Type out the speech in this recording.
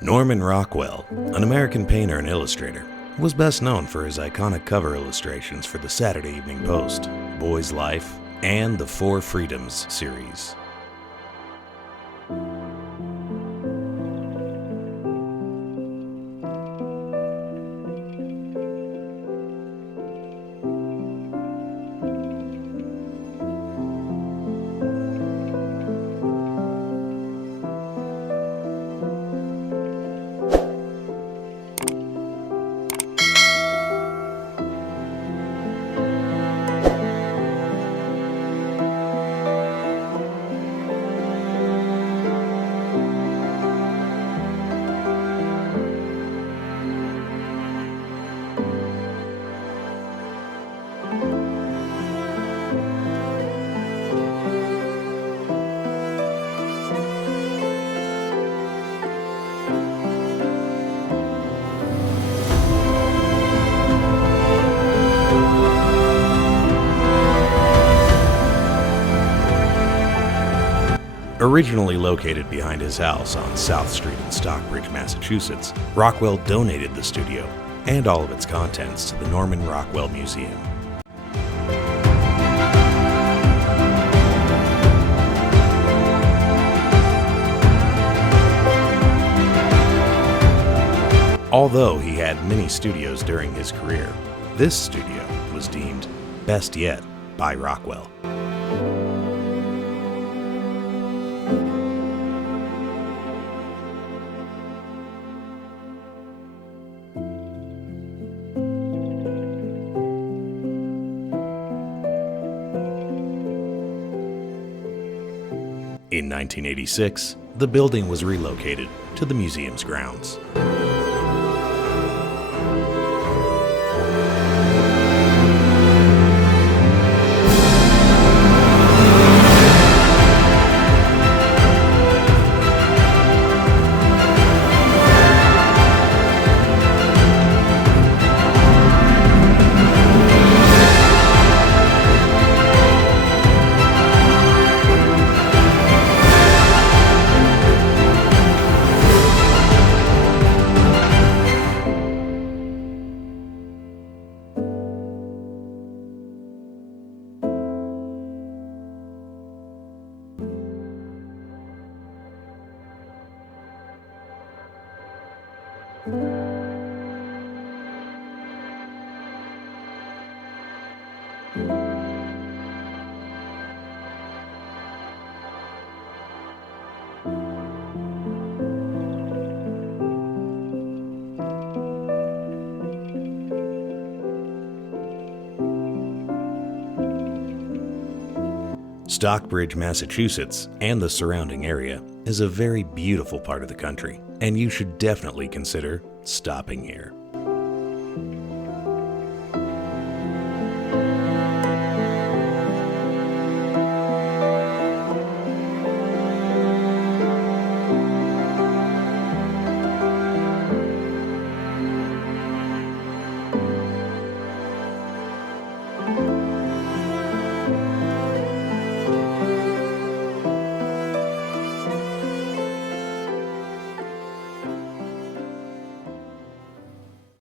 Norman Rockwell, an American painter and illustrator, was best known for his iconic cover illustrations for the Saturday Evening Post, Boy's Life, and the Four Freedoms series. Originally located behind his house on South Street in Stockbridge, Massachusetts, Rockwell donated the studio and all of its contents to the Norman Rockwell Museum. Although he had many studios during his career, this studio was deemed best yet by Rockwell. In 1986, the building was relocated to the museum's grounds. Stockbridge, Massachusetts, and the surrounding area is a very beautiful part of the country, and you should definitely consider stopping here.